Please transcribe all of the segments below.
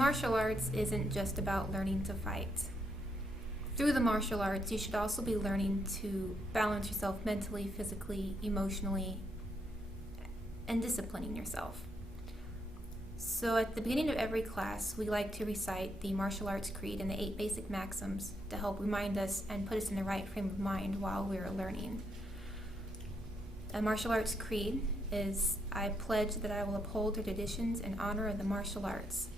martial arts isn't just about learning to fight. Through the martial arts, you should also be learning to balance yourself mentally, physically, emotionally, and disciplining yourself. So at the beginning of every class, we like to recite the martial arts creed and the 8 basic maxims to help remind us and put us in the right frame of mind while we're learning. A martial arts creed is, I pledge that I will uphold the traditions and honor of the martial arts,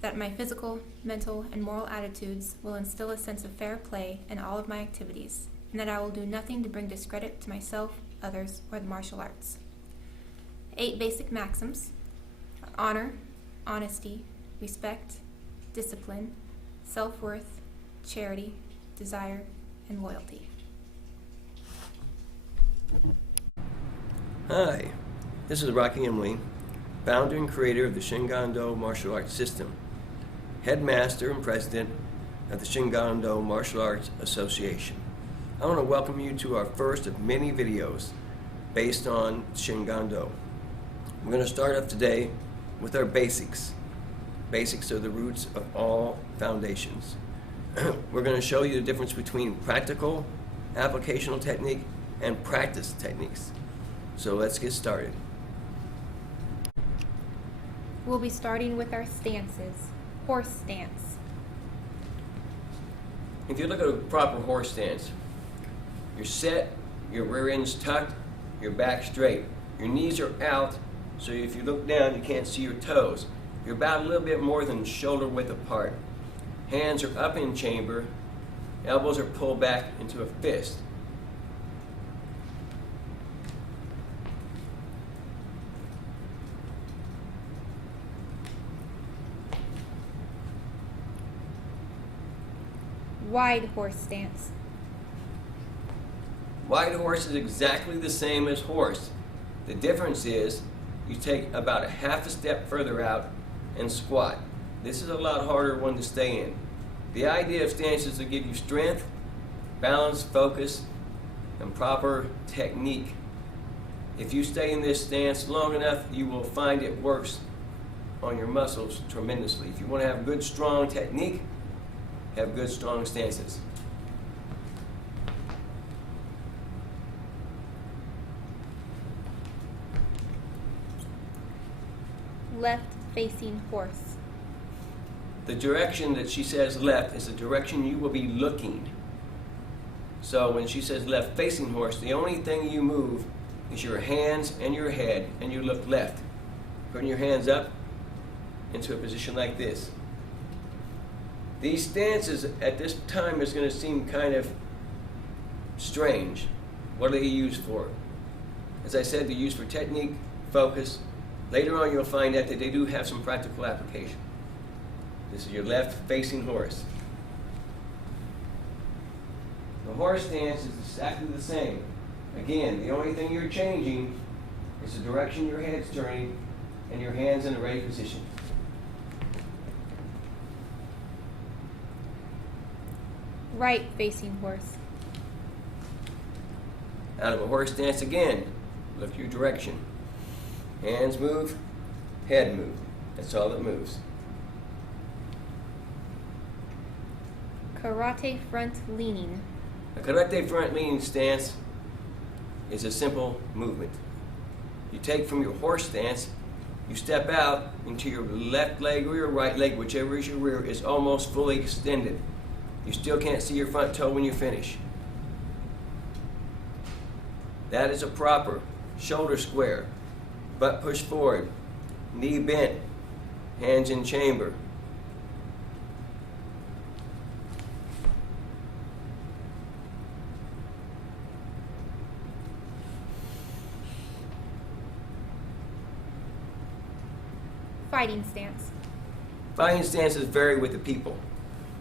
that my physical, mental, and moral attitudes will instill a sense of fair play in all of my activities, and that I will do nothing to bring discredit to myself, others, or the martial arts. 8 basic maxims: honor, honesty, respect, discipline, self-worth, charity, desire, and loyalty. Hi, this is Rocky Emily, founder and creator of the Shin-Gahn-Do martial arts system, headmaster and president of the Shin-Gahn-Do Martial Arts Association. I want to welcome you to our first of many videos based on Shin-Gahn-Do. We're going to start off today with our basics. Basics are the roots of all foundations. We're going to show you the difference between practical, applicational technique, and practice techniques. So let's get started. We'll be starting with our stances. Horse stance. If you look at a proper horse stance, you're set, your rear end's tucked, your back straight. Your knees are out, so if you look down, you can't see your toes. You're about a little bit more than shoulder width apart. Hands are up in chamber, elbows are pulled back into a fist. Wide horse stance. Wide horse is exactly the same as horse. The difference is you take about a half a step further out and squat. This is a lot harder one to stay in. The idea of stance is to give you strength, balance, focus, and proper technique. If you stay in this stance long enough, you will find it works on your muscles tremendously. If you want to have good, strong technique, have good, strong stances. Left facing horse. The direction that she says left is the direction you will be looking. So when she says left facing horse, the only thing you move is your hands and your head, and you look left. Putting your hands up into a position like this. These stances at this time is going to seem kind of strange. What are they used for? As I said, they're used for technique, focus. Later on you'll find out that they do have some practical application. This is your left facing horse. The horse stance is exactly the same. Again, the only thing you're changing is the direction your head's turning and your hands in a ready position. Right facing horse. Out of a horse stance again, look your direction. Hands move, head move. That's all that moves. Karate front leaning. A karate front leaning stance is a simple movement. You take from your horse stance, you step out into your left leg or your right leg, whichever is your rear, is almost fully extended. You still can't see your front toe when you finish. That is a proper shoulder square, butt pushed forward, knee bent, hands in chamber. Fighting stance. Fighting stances vary with the people.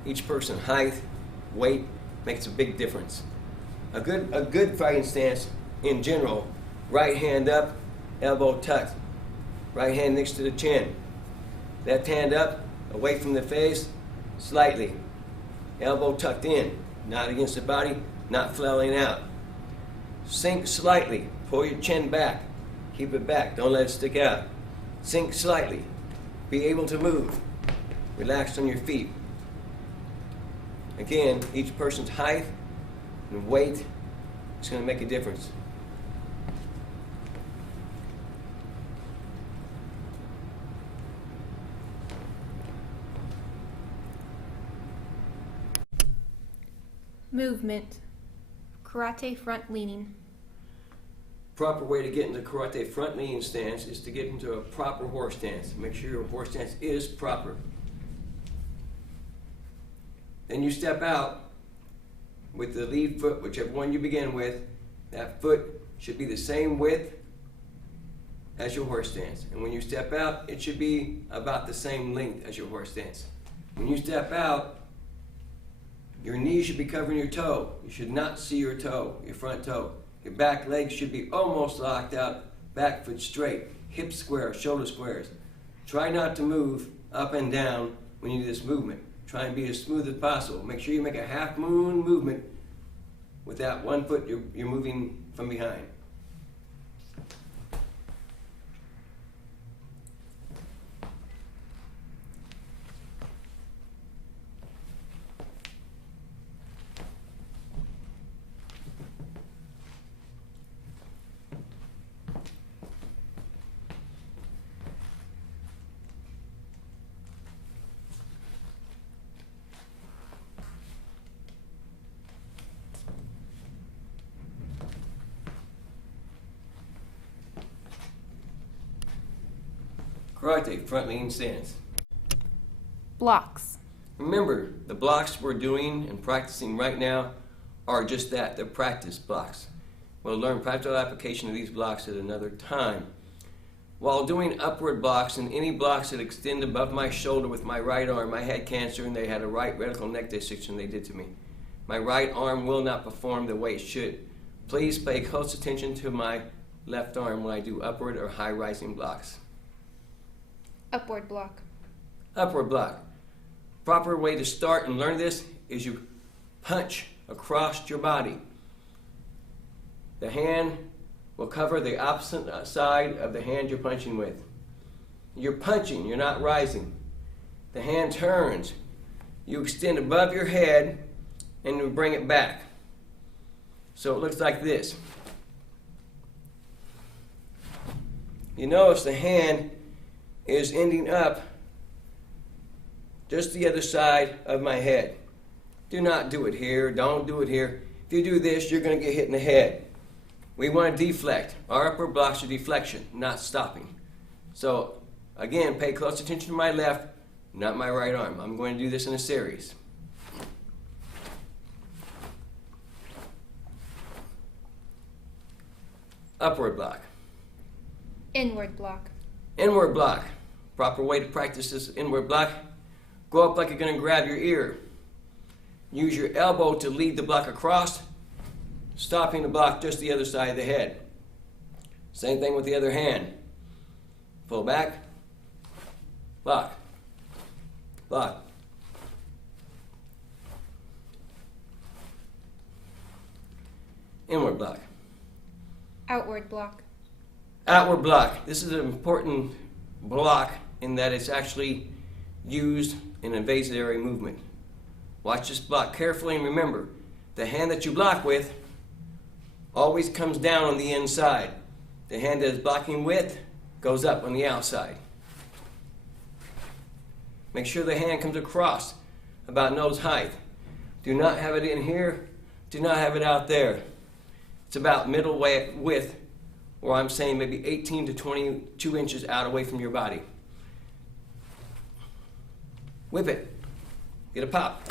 Each person's height, weight makes a big difference. A good fighting stance in general, right hand up, elbow tucked. Right hand next to the chin. Left hand up, away from the face, slightly. Elbow tucked in, not against the body, not flailing out. Sink slightly, pull your chin back. Keep it back, don't let it stick out. Sink slightly. be able to move. Relax on your feet. Again, each person's height and weight is going to make a difference. Movement. Karate front leaning. Proper way to get into karate front leaning stance is to get into a proper horse stance. Make sure your horse stance is proper. Then you step out with the lead foot, whichever one you begin with. That foot should be the same width as your horse stance. And when you step out, it should be about the same length as your horse stance. When you step out, your knee should be covering your toe. You should not see your toe, your front toe. Your back legs should be almost locked out, back foot straight, hips square, shoulder squares. Try not to move up and down when you do this movement. Try and be as smooth as possible. Make sure you make a half moon movement with that one foot you're moving from behind. Karate front lean stance. Blocks. Remember, the blocks we're doing and practicing right now are just that, they're practice blocks. We'll learn practical application of these blocks at another time. While doing upward blocks and any blocks that extend above my shoulder with my right arm, I had cancer and they had a right radical neck dissection they did to me. My right arm will not perform the way it should. Please pay close attention to my left arm when I do upward or high rising blocks. Upward block. Upward block. Proper way to start and learn this is you punch across your body. The hand will cover the opposite side of the hand you're punching with. You're punching, you're not rising. The hand turns. You extend above your head and you bring it back. So it looks like this. You notice the hand is ending up just the other side of my head. Do not do it here. Don't do it here. If you do this, you're going to get hit in the head. We want to deflect. Our upper blocks are deflection, not stopping. So, again, pay close attention to my left, not my right arm. I'm going to do this in a series. Upward block. Inward block. Inward block. Proper way to practice this inward block. Go up like you're going to grab your ear. Use your elbow to lead the block across, stopping the block just the other side of the head. Same thing with the other hand. Pull back, block, block. Inward block. Outward block. Outward block. This is an important block in that it's actually used in invasive area movement. Watch this block carefully and remember, the hand that you block with always comes down on the inside. The hand that is blocking with goes up on the outside. Make sure the hand comes across about nose height. Do not have it in here. Do not have it out there. It's about middle width, or I'm saying maybe 18 to 22 inches out away from your body. Whip it. Get a pop.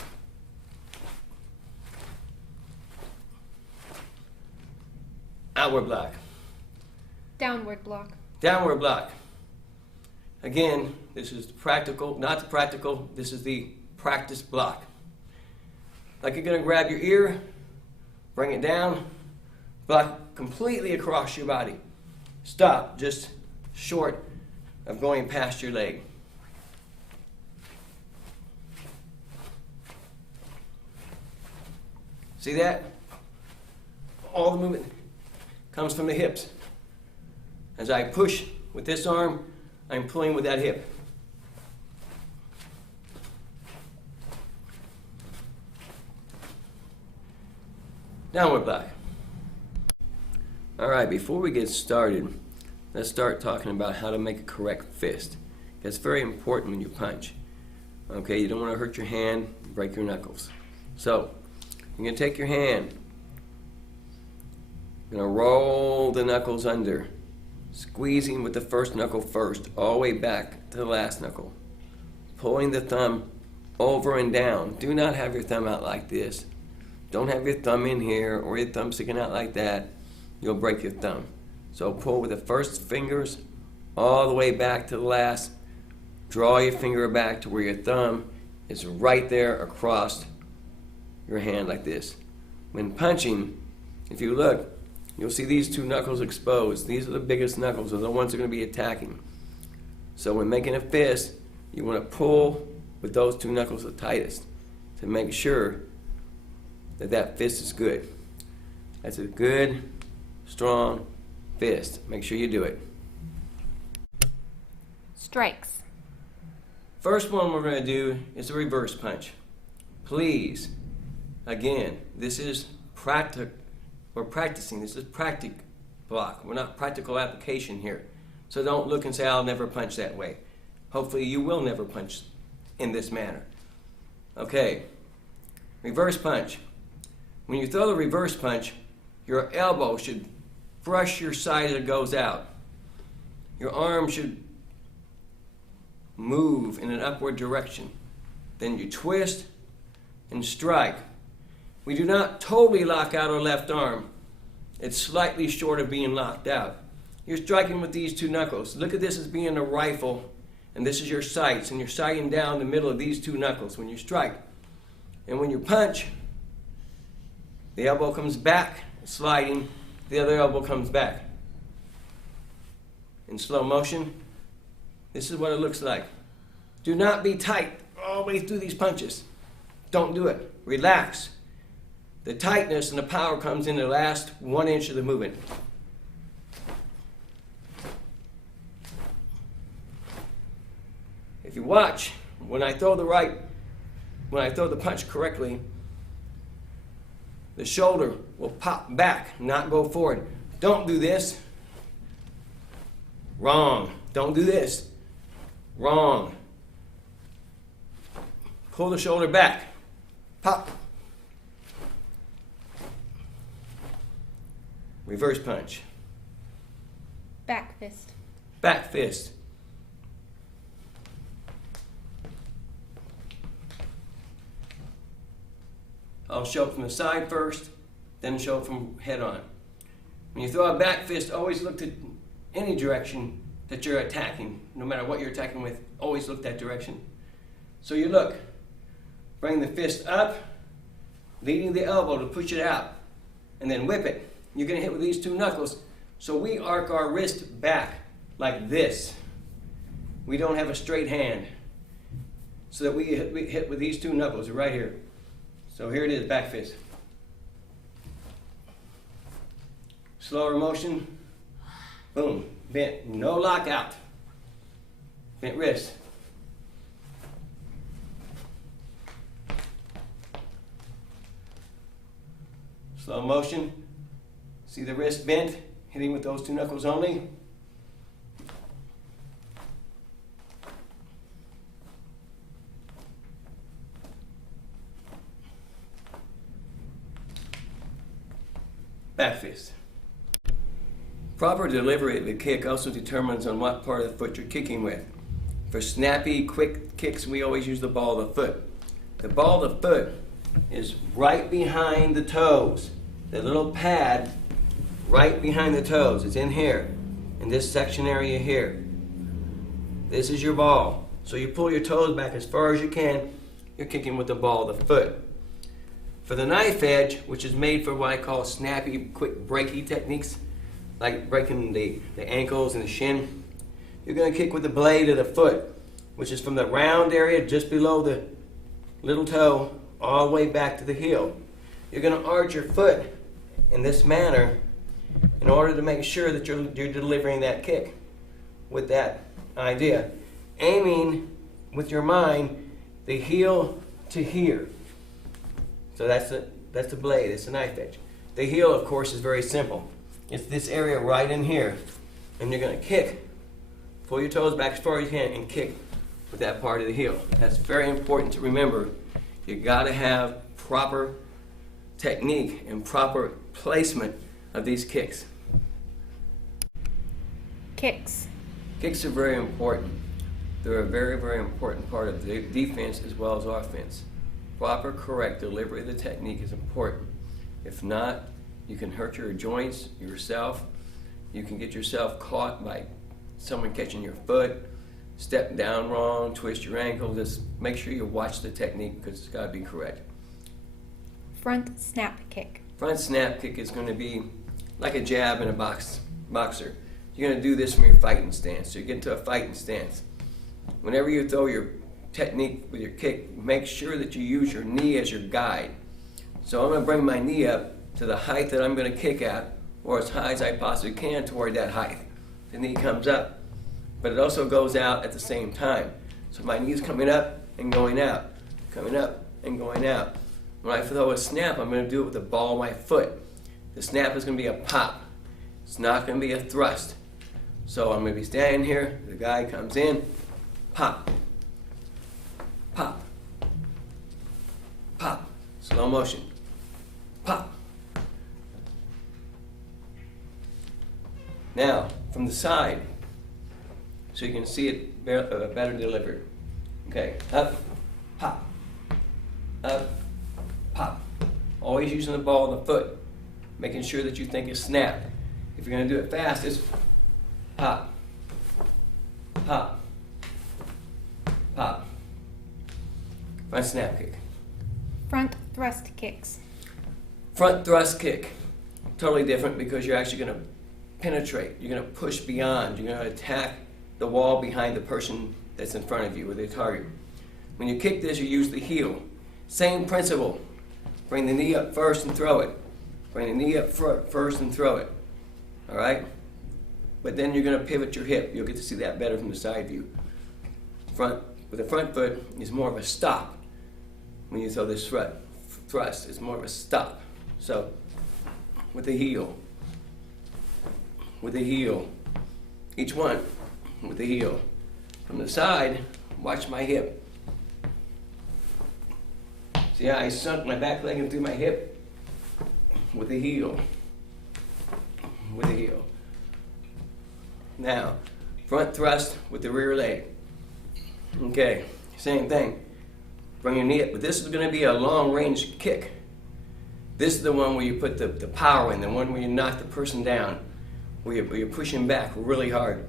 Outward block. Downward block. Downward block. Again, this is the practical, not the practical, this is the practice block. Like you're going to grab your ear, bring it down, block completely across your body. Stop just short of going past your leg. See that? All the movement comes from the hips. As I push with this arm, I'm pulling with that hip. Downward block. All right, before we get started, let's start talking about how to make a correct fist. It's very important when you punch. Okay, you don't want to hurt your hand, break your knuckles. So, you're going to take your hand, you're going to roll the knuckles under, squeezing with the first knuckle first, all the way back to the last knuckle. Pulling the thumb over and down. Do not have your thumb out like this. Don't have your thumb in here or your thumb sticking out like that. You'll break your thumb. So pull with the first fingers all the way back to the last. Draw your finger back to where your thumb is right there across your hand like this. When punching, if you look, you'll see these two knuckles exposed. These are the biggest knuckles, are the ones that are going to be attacking. So when making a fist, you want to pull with those two knuckles the tightest to make sure that that fist is good. That's a good, strong fist. Make sure you do it. Strikes. First one we're going to do is a reverse punch. Please, again, this is we're practicing. This is practic block. We're not practical application here. So don't look and say, I'll never punch that way. Hopefully you will never punch in this manner. Okay, reverse punch. When you throw the reverse punch, your elbow should brush your side as it goes out. Your arm should move in an upward direction. Then you twist and strike. We do not totally lock out our left arm. It's slightly short of being locked out. You're striking with these two knuckles. Look at this as being a rifle, and this is your sights, and you're sighting down the middle of these two knuckles when you strike. And when you punch, the elbow comes back, sliding, the other elbow comes back. In slow motion, this is what it looks like. Do not be tight all the way through these punches. Don't do it. Relax. The tightness and the power comes in the last 1 inch of the movement. If you watch, when I throw the punch correctly, the shoulder will pop back, not go forward. Don't do this. Wrong. Don't do this. Wrong. Pull the shoulder back. Pop. Reverse punch. Back fist. Back fist. I'll show it from the side first, then show it from head on. When you throw a back fist, always look to any direction that you're attacking. No matter what you're attacking with, always look that direction. So you look, bring the fist up, leading the elbow to push it out, and then whip it. You're going to hit with these two knuckles, so we arc our wrist back like this. We don't have a straight hand, so that we hit with these two knuckles right here. So here it is, back fist. Slower motion, boom, bent, no lockout, bent wrist. Slow motion, see the wrist bent, hitting with those two knuckles only. Back fist. Proper delivery of the kick also determines on what part of the foot you're kicking with. For snappy, quick kicks, we always use the ball of the foot. The ball of the foot is right behind the toes. The little pad right behind the toes. It's in here, in this section area here. This is your ball. So you pull your toes back as far as you can. You're kicking with the ball of the foot. For the knife edge, which is made for what I call snappy, quick breaky techniques, like breaking the ankles and the shin, you're going to kick with the blade of the foot, which is from the round area just below the little toe all the way back to the heel. You're going to arch your foot in this manner in order to make sure that you're delivering that kick with that idea. Aiming with your mind the heel to here. So that's the blade, it's the knife edge. The heel, of course, is very simple. It's this area right in here. And you're going to kick. Pull your toes back as far as you can and kick with that part of the heel. That's very important to remember. You got to have proper technique and proper placement of these kicks. Kicks. Kicks are very important. They're a very, very important part of the defense as well as offense. Proper, correct delivery of the technique is important. If not, you can hurt your joints, yourself. You can get yourself caught by someone catching your foot, step down wrong, twist your ankle. Just make sure you watch the technique because it's got to be correct. Front snap kick. Front snap kick is going to be like a jab in a boxer. You're going to do this from your fighting stance. So you get into a fighting stance. Whenever you throw your technique with your kick, make sure that you use your knee as your guide. So I'm going to bring my knee up to the height that I'm going to kick at, or as high as I possibly can toward that height. The knee comes up, but it also goes out at the same time. So my knee's coming up and going out, coming up and going out. When I throw a snap, I'm going to do it with the ball of my foot. The snap is going to be a pop. It's not going to be a thrust. So I'm going to be standing here, the guy comes in, pop, pop, pop, slow motion, pop. Now, from the side, so you can see it better delivered. Okay, up, pop, up, pop. Always using the ball of the foot, making sure that you think it's snap. If you're going to do it fast, it's pop, pop, pop. Front snap kick. Front thrust kicks. Front thrust kick. Totally different because you're actually going to penetrate. You're going to push beyond. You're going to attack the wall behind the person that's in front of you, or the target. When you kick this, you use the heel. Same principle. Bring the knee up first and throw it. Bring the knee up first and throw it. All right? But then you're going to pivot your hip. You'll get to see that better from the side view. With the front foot is more of a stop. When you throw this thrust, it's more of a stop. So, with the heel, each one with the heel. From the side, watch my hip. See how I sunk my back leg into my hip? With the heel. With the heel. Now, front thrust with the rear leg. Okay, same thing. Bring your knee up, but this is going to be a long range kick. This is the one where you put the power in, the one where you knock the person down, where you're pushing back really hard.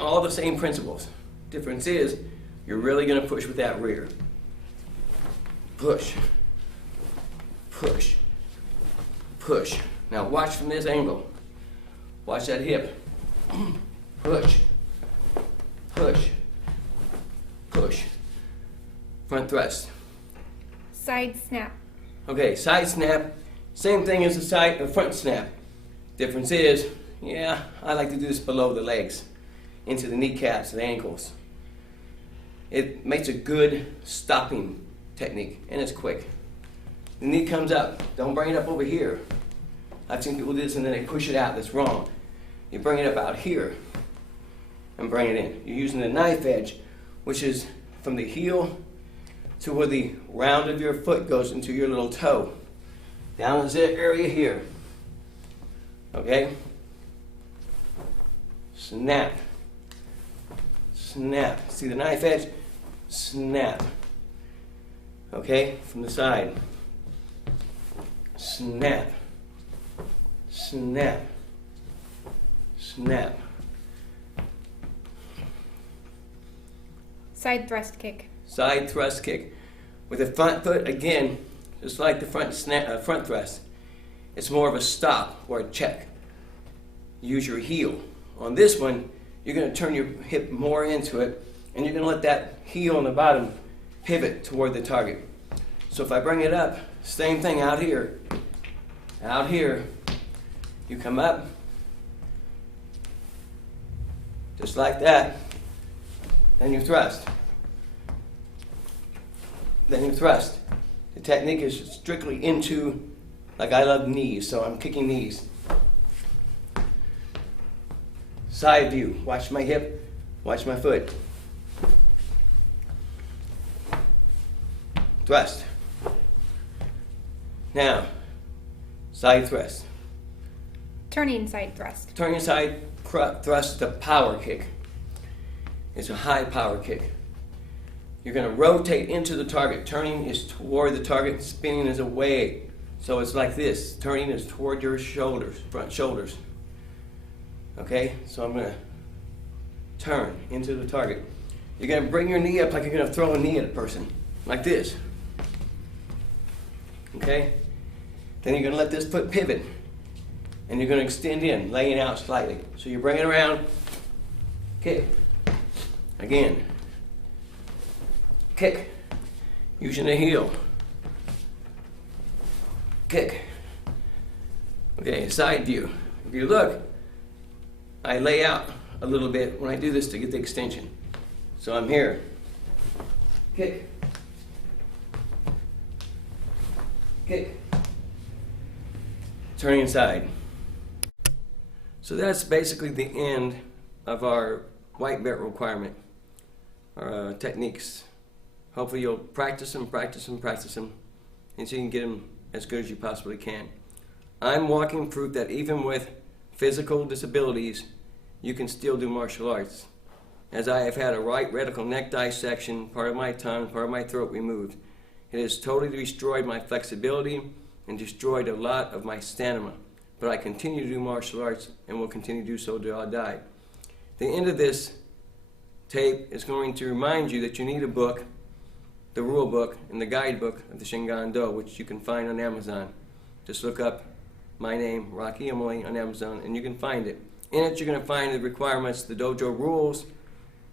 All the same principles. Difference is, you're really going to push with that rear. Push, push, push. Now watch from this angle. Watch that hip. Push, push, push. Front thrust. Side snap. Okay, side snap, same thing as the front snap. Difference is, yeah, I like to do this below the legs, into the kneecaps and ankles. It makes a good stopping technique, and it's quick. The knee comes up, don't bring it up over here. I've seen people do this and then they push it out, that's wrong. You bring it up out here and bring it in. You're using the knife edge, which is from the heel to where the round of your foot goes into your little toe. Down in this area here. Okay? Snap. Snap. See the knife edge? Snap. Okay? From the side. Snap. Snap. Snap. Side thrust kick. Side thrust kick. With the front foot, again, just like the front thrust, it's more of a stop or a check. Use your heel. On this one, you're going to turn your hip more into it, and you're going to let that heel on the bottom pivot toward the target. So if I bring it up, same thing out here. Out here, you come up, just like that, then you thrust. Then you thrust. The technique is strictly into Like I love knees, so I'm kicking knees. Side view. Watch my hip. Watch my foot. Thrust. Now, side thrust. Turning side thrust. Turning side thrust is a power kick. It's a high power kick. You're going to rotate into the target. Turning is toward the target, spinning is away. So it's like this. Turning is toward your shoulders, front shoulders. Okay? So I'm going to turn into the target. You're going to bring your knee up like you're going to throw a knee at a person. Like this. Okay? Then you're going to let this foot pivot. And you're going to extend in, laying out slightly. So you bring it around. Kick. Again. Kick. Using the heel. Kick. Okay, side view. If you look, I lay out a little bit when I do this to get the extension. So I'm here. Kick. Kick. Turning inside. So that's basically the end of our white belt requirement, our techniques. Hopefully you'll practice them, practice them, practice them, and so you can get them as good as you possibly can. I'm walking proof that even with physical disabilities, you can still do martial arts. As I have had a right radical neck dissection, part of my tongue, part of my throat removed. It has totally destroyed my flexibility and destroyed a lot of my stamina. But I continue to do martial arts and will continue to do so till I die. The end of this tape is going to remind you that you need a book, the rule book and the guidebook of the Shin-Gahn-Do, which you can find on Amazon. Just look up my name, Rocky Emily, on Amazon, and you can find it. In it, you're going to find the requirements, the dojo rules,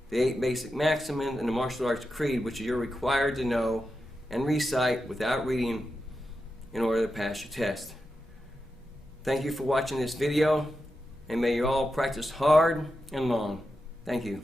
the 8 basic maxims, and the martial arts creed, which you're required to know and recite without reading in order to pass your test. Thank you for watching this video, and may you all practice hard and long. Thank you.